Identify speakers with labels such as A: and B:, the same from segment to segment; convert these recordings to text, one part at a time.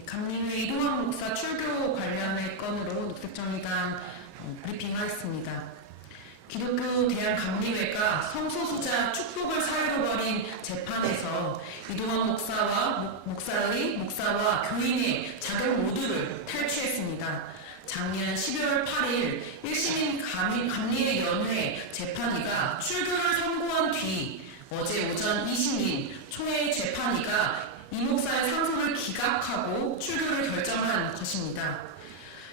A: 감리회 이동환 목사 출교 관련의 건으로 녹색정의당 어, 브리핑하였습니다. 기독교 대한 감리회가 성소수자 축복을 사유로 벌인 재판에서 이동환 목사와 목- 목사의 목사와 교인의 자격 모두를 탈취했습니다. 작년 12월 8일 1시민 감리, 감리회 연회 재판위가 출교를 선고한 뒤 어제 오전 2시민 총회 재판위가 이 목사의 기각하고 출교를 결정한 것입니다.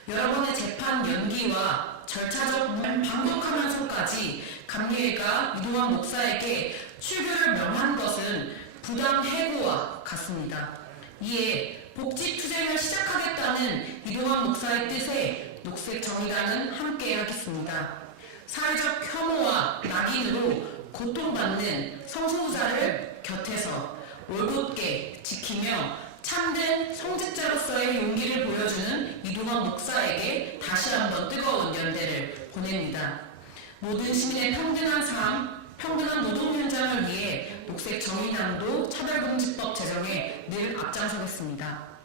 A: 여러 번의 재판 연기와 절차적 반복하면서까지 감리회가 이동환 목사에게 출교를 명한 것은 부당 해고와 같습니다. 이에 복지 투쟁을 시작하겠다는 이동환 목사의 뜻에 녹색 정의당은 함께하겠습니다. 사회적 혐오와 낙인으로 고통받는 성소수자를 곁에서 올곧게 지키며 이동환 목사에게 다시 한번 뜨거운 연대를 보냅니다. 모든 시민의 평등한 삶, 평등한 노동 현장을 위해 녹색 정의당도 차별금지법 제정에 늘 앞장서겠습니다.